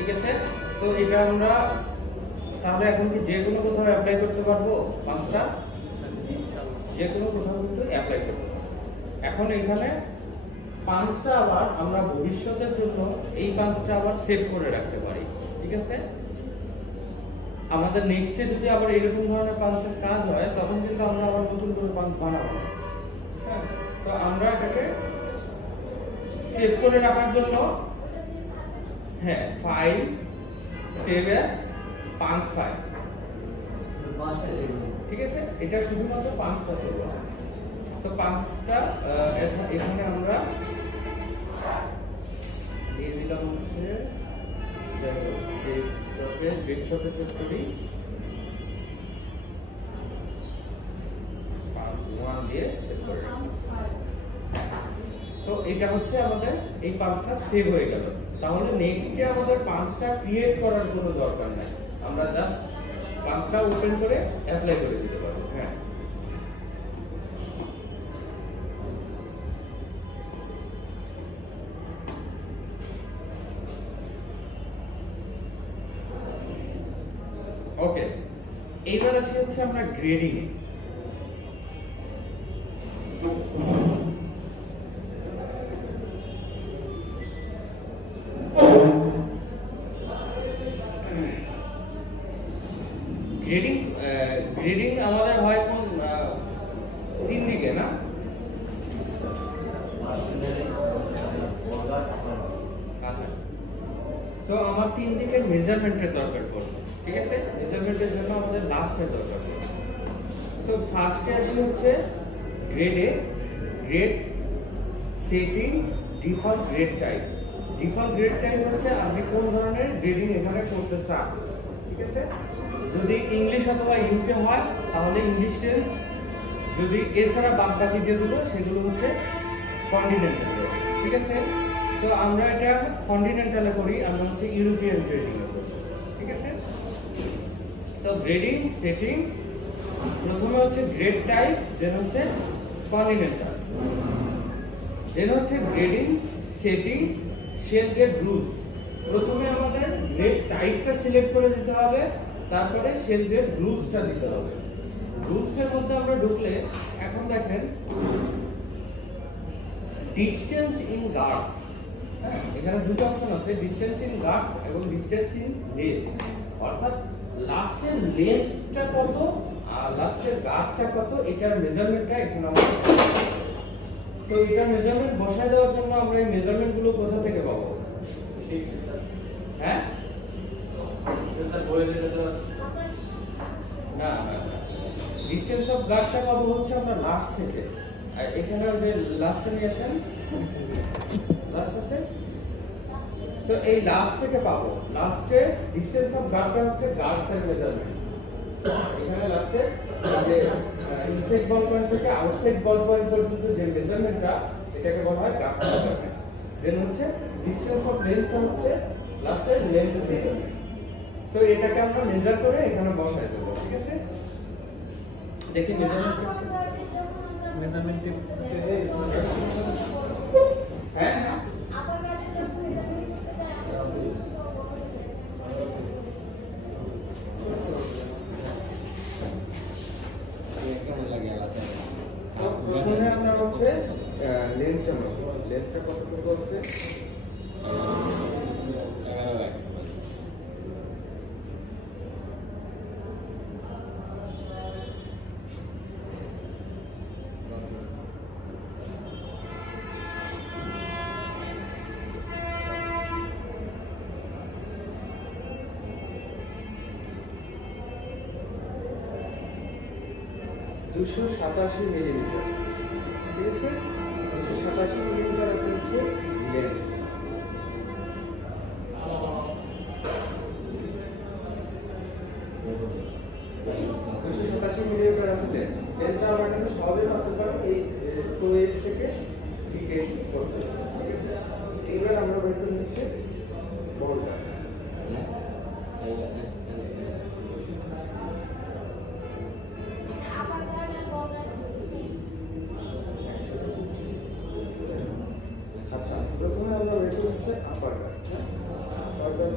ঠিক আছে। তো এটা আমরা তাহলে এখন কি যে কোনো কোথাও অ্যাপ্লাই করতে পারবো? পাঁচটা যে কোনো কোথাও কিন্তু অ্যাপ্লাই করতে পারবো। এখন এখানে পাঁচটা আবার আমরা ভবিষ্যতের জন্য এই পাঁচটা আবার সেভ করে রাখতে পারি। ঠিক আছে, আমাদের নেক্সটে যদি আবার এরকম ধরনের পাঁচের কাজ হয় তখন কিন্তু আমরা আবার নতুন করে পাঁচ বানাবো। হ্যাঁ, তো আমরা এটাকে সেভ করে রাখার জন্য হ্যাঁ ফাইল সেভ এস পাঁচ ফাইল, ঠিক আছে, এটা শুধুমাত্র পাঁচটা সেভ হবে। তো পাঁচটা এখানে আমরা দিয়ে দিলাম হচ্ছে ডেস্কটপে সেভ করি 5 দিয়ে সেভ করে রাখি। তো এটা হচ্ছে আমাদের এই পাঁচটা সেভ হয়ে গেল। তাহলে নেক্সটে আমাদের পাঁচটা ক্রিয়েট করার কোনো দরকার নাই, আমরা জাস্ট পাঁচটা ওপেন করে অ্যাপ্লাই করে দিতে পারবো। হ্যাঁ, ওকে। এইবার আসি হচ্ছে আমরা গ্রেডিং এ। গ্রেডিং আমাদের হয় কোন তিন দিকে না? আচ্ছা, তো আমার তিন দিকের মেজারমেন্টের দরকার পড়বে। ঠিক আছে, মেজারমেন্টের জন্য আমাদের লাস্টের দরকার পড়বে। তো ফার্স্টে আসি হচ্ছে গ্রেডে, grade setting default grade type. Default grade type হচ্ছে আপনি কোন ধরনের গ্রেডিং এখানে করতে চান। ঠিক আছে, যদি ইংলিশ অথবা ইউকে হয় তাহলে ইংলিশ টেন্স, যদি এছাড়া বাদ বাকি যেগুলো সেগুলো হচ্ছে কন্টিনেন্টাল। ঠিক আছে, তো আমরা এটা কন্টিনেন্টালে করি, আমরা হচ্ছে ইউরোপিয়ান গ্রেডিং এ করি। ঠিক আছে, তো গ্রেডিং সেটিং প্রথমে হচ্ছে গ্রেড টাইপ, দেন হচ্ছে কন্টিনেন্টাল, দেন হচ্ছে grading setting shell grade rules. প্রথমে আমাদের গ্রেড টাইপটা সিলেক্ট করে দিতে হবে, তারপরে শেল গ্রেড রুলসটা দিতে হবে। রুলসের মধ্যে আমরা ঢুকলে এখন দেখেন ডিসটেন্স ইন গার্ড, এখানে দুটো অপশন আছে, ডিসটেন্স ইন গার্ড এবং ডিসটেন্স ইন লেন্থ। অর্থাৎ লাস্টের লেন্থটা কত আর লাস্টের গার্ডটা কত, এটার মেজারমেন্টটা এখানে আমরা। তো এটার মেজারমেন্ট বসায় দেওয়ার জন্য আমরা এই মেজারমেন্ট গুলো কোথা থেকে পাবো? হ্যাঁ, না ডিসটেন্স অফ গার্ডটা পাবো হচ্ছে আমরা লাস্ট থেকে। আর এখানে যে লাস্টে নিয়ে আসেন, লাস্ট আছে, তো এই লাস্ট থেকে পাবো। লাস্টে ডিসটেন্স অফ গার্ডটা হচ্ছে গার্ডের মেজারমেন্ট। এখানে লাস্টে যে ইনসাইড বল পয়েন্ট থেকে আউটসাইড বল পয়েন্ট পর্যন্ত যে মেজারমেন্টটা, এটাকে বলা হয় গার্ড মেজারমেন্ট। দেন হচ্ছে ডিসটেন্স অফ লেন্থটা হচ্ছে লাস্টে লেন্থ মেজারমেন্ট। তো এটাকে আমরা মেজার করে এখানে বসাই দেব। ঠিক আছে, দেখি মেজারমেন্ট হ্যাঁ প্রথমে আমরা হচ্ছে লেন্থটা কতটুকু হচ্ছে, $287 মিলিমিটার। ঠিক আছে, 287 মিলিমিটার আছে হচ্ছে লেন্থ। 287 মিলিমিটার আছে লেন্থ। লেন্থটা আমরা কিন্তু সহজে মাপতে পারি এই 2s থেকে 6s করতে। ঠিক আছে, এবার আমরা বের করে নিচ্ছি বলটা। প্রথমে আমরা বের করছি আপার গার্ড। আপার গার্ড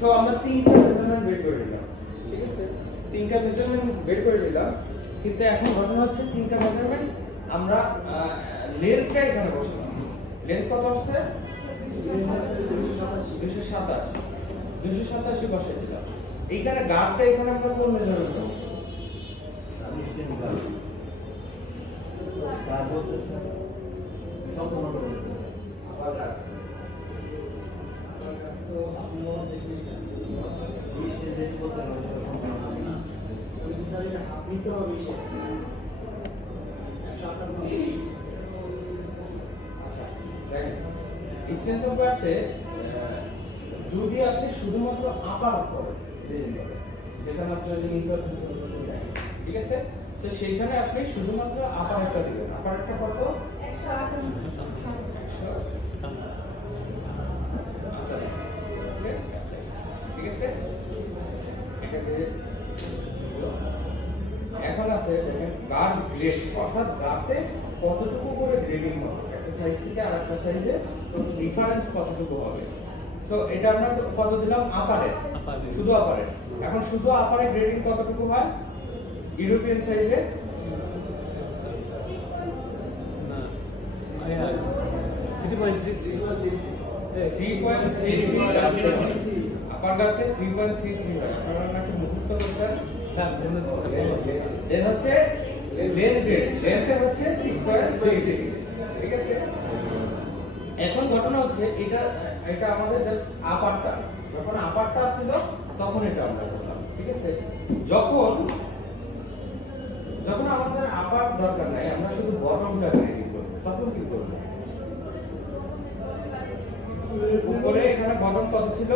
সো আমরা তিনটা মেজারমেন্ট বের করে নিলাম, ঠিক আছে? তিনটা মেজারমেন্ট বের করে নিলাম, কিন্তু এখন ঘটনা হচ্ছে তিনটা মেজারমেন্ট আমরা লেন্থটা এখানে বসালাম। লেন্থ কত আসছে? 227 বসে দিলাম। এইখানে গার্ডটা এখানে আমরা কোন মেজারমেন্ট বসাবো? গার্ড বলতেছে সম্পূর্ণ বলতে আবার গার্ড তো আপনি আমার দেখবেন যদি আপনি শুধুমাত্র আপার করেন, যেখানে আপনার ঠিক আছে, তো সেইখানে আপনি শুধুমাত্র আপার একটা দিবেন। আপার একটা কত? 158। ঠিক আছে, এখন আছে দেখেন গার্ড গ্রেড, অর্থাৎ গার্ডে কতটুকু করে গ্রেডিং হবে একটা সাইজ থেকে আরেকটা সাইজে, তো ডিফারেন্স কতটুকু হবে। সো এটা আমরা কত দিলাম? আপারে, শুধু আপারে। এখন শুধু আপারে গ্রেডিং কতটুকু হয় ইউরোপিয়ান সাইজে? আপার গার্ডে 3.33 হয়। আপনারা নাকি মুখস্থ করছেন? দেন হচ্ছে লেন্থ গ্রেড, লেন্থে হচ্ছে 6.36। ঠিক আছে, এখন ঘটনা হচ্ছে এটা আমাদের জাস্ট আপারটা, যখন আপারটা ছিল তখন এটা আমরা করলাম। ঠিক আছে, যখন আমাদের আপার দরকার নাই, আমরা শুধু বটমটা গ্রেডিং করব, তখন কি করব? উপরে এখানে বটম কত ছিল?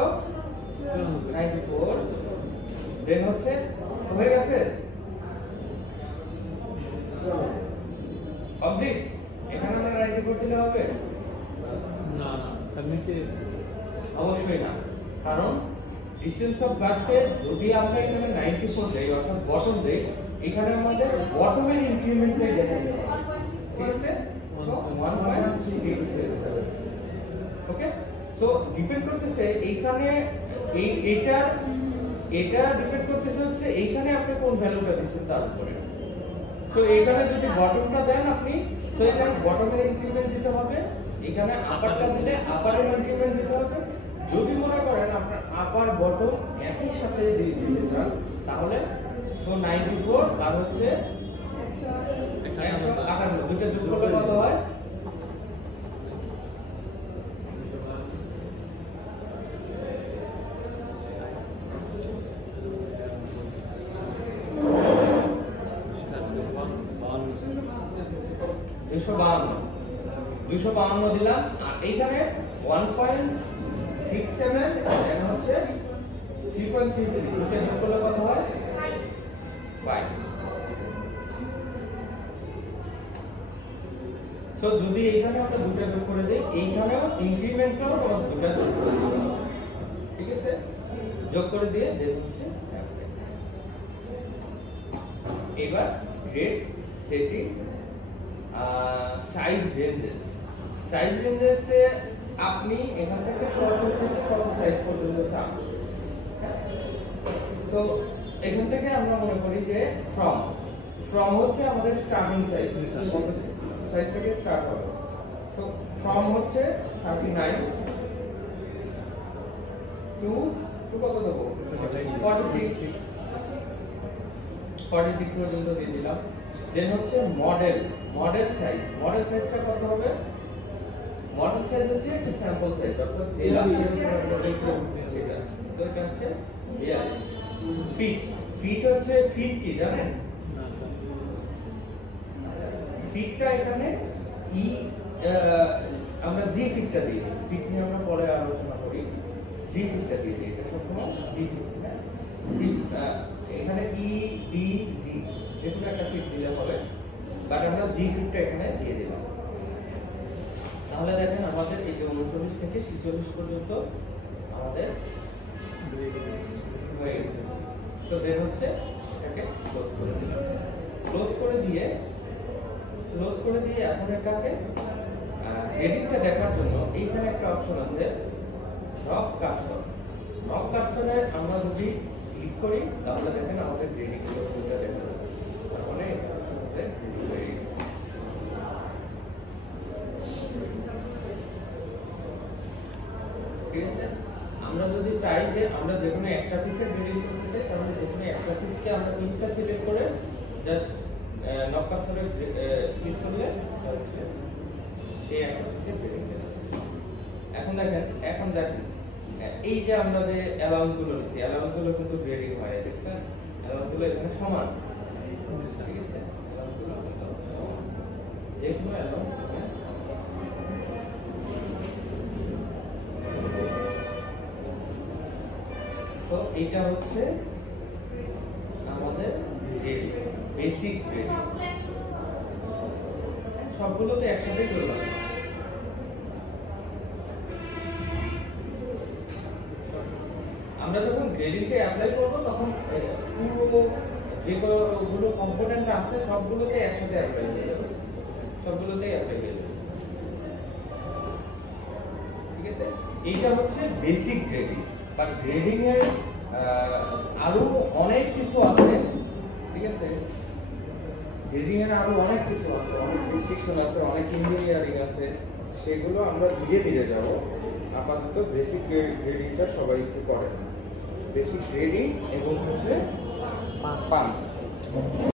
94। দেন হচ্ছে হয়ে গেছে কমপ্লিট। এখানে আমরা 94 দিলে হবে না? স্যার নিচে অবশ্যই না, কারণ ডিসটেন্স অফ গার্ডে যদি আমরা এখানে 94 দেই অর্থাৎ বটম দেই, এখানে আমাদের বটমের ইনক্রিমেন্টটাই দেখাতে হবে। ঠিক আছে, সো 1.6। ওকে, সো ডিপেন্ড করতেছে এইখানে এটা ডিপেন্ড করতেছে হচ্ছে এইখানে আপনি কোন ভ্যালুটা দিচ্ছেন তার উপরে। সো এখানে যদি বটমটা দেন আপনি, সো এখানে বটমের ইনক্রিমেন্ট দিতে হবে, এখানে আপারটা দিলে আপারের ইনক্রিমেন্ট দিতে হবে। যদি মনে করেন আপনার আপার বটম একই সাথে দিয়ে দিতে চান, তাহলে সো 94 আর হচ্ছে 158, দুটো যোগ করলে কত হয়? 252 দিলাম, আর এইখানে 1.67 এখানে হচ্ছে 3.33, দুটো যোগ করলে কত হয়? 5। সো যদি এইখানে আমরা দুটো যোগ করে দেই, এইখানেও ইনক্রিমেন্টটাও আমরা দুটো যোগ করে দিই। ঠিক আছে, যোগ করে দিয়ে দেন হচ্ছে এবার গ্রেড সেটিং সাইজ রেঞ্জেসে আপনি এখান থেকে কত সাইজ পর্যন্ত চান। তো এখান থেকে আমরা মনে করি যে ফ্রম হচ্ছে আমাদের স্টার্টিং সাইজ থেকে স্টার্ট হবে। তো ফ্রম হচ্ছে 39 টু কত দেবো? 46 পর্যন্ত দিয়ে দিলাম। দেন হচ্ছে মডেল সাইজটা কত হবে? মডেল সাইজ হচ্ছে একটা স্যাম্পল সাইজ, অর্থাৎ যে লাস্ট সেটা তো এটা হচ্ছে 42 ফিট ফিট হচ্ছে ফিট কি জানেন? ফিটটা এখানে ই আমরা জি ফিটটা দিই, ফিট নিয়ে আমরা পরে আলোচনা করি। জি ফিটটা দিয়ে দিই সবসময়, জি ফিট। এখানে ই ডি জি যে কোনো একটা ফিট দিলে হবে, বাট আমরা জি ফিটটা এখানে দিয়ে দিলাম। তাহলে দেখেন আমাদের এই যে 39 থেকে 46 পর্যন্ত আমাদের হয়ে গেছে। তো দেন হচ্ছে এটাকে ক্লোজ করে দিলাম। ক্লোজ করে দিয়ে এখন এটাকে এডিটটা দেখার জন্য এইখানে একটা অপশন আছে রক কার্সর। রক কার্সরে আমরা যদি ক্লিক করি তাহলে দেখেন আমাদের গ্রেডিং গুলো পুরোটা দেখা যাবে। তার মানে ঠিক আছে। আমরা যদি চাই যে আমরা যে কোনো একটা পিসের গ্রেডিং করতে চাই তাহলে যে কোনো একটা পিসকে আমরা পিসটা সিলেক্ট করে জাস্ট নক কার্সরে ক্লিক করলে হচ্ছে সেই একটা পিসের গ্রেডিং দেবে। এখন দেখেন এই যে আমরা যে অ্যালাউন্স গুলো নিচ্ছি, অ্যালাউন্স গুলো কিন্তু গ্রেডিং হয়, দেখছেন অ্যালাউন্স গুলো এখানে সমান, ঠিক আছে। অ্যালাউন্স গুলো সমান, যে কোনো অ্যালাউন্স তো এইটা হচ্ছে আমাদের বেসিক গ্রেডিং। সবগুলোতে একসাথে করলাম। আমরা যখন গ্রেডিংকে অ্যাপ্লাই করব তখন পুরো যেগুলো কম্পোনেন্ট আছে সবগুলোতে একসাথে অ্যাপ্লাই হয়ে যাবে, সবগুলোতেই অ্যাপ্লাই হয়ে যাবে, ঠিক আছে। এইটা হচ্ছে বেসিক গ্রেডিং। বাট গ্রেডিং এর আরো অনেক কিছু আছে, ঠিক আছে। গ্রেডিং এর আরো অনেক কিছু আছে, অনেক রেস্ট্রিকশন আছে, অনেক ইঞ্জিনিয়ারিং আছে, সেগুলো আমরা ধীরে ধীরে যাব। আপাতত বেসিক গ্রেডিংটা সবাই একটু করে, বেসিক গ্রেডিং এবং হচ্ছে পাঞ্চ।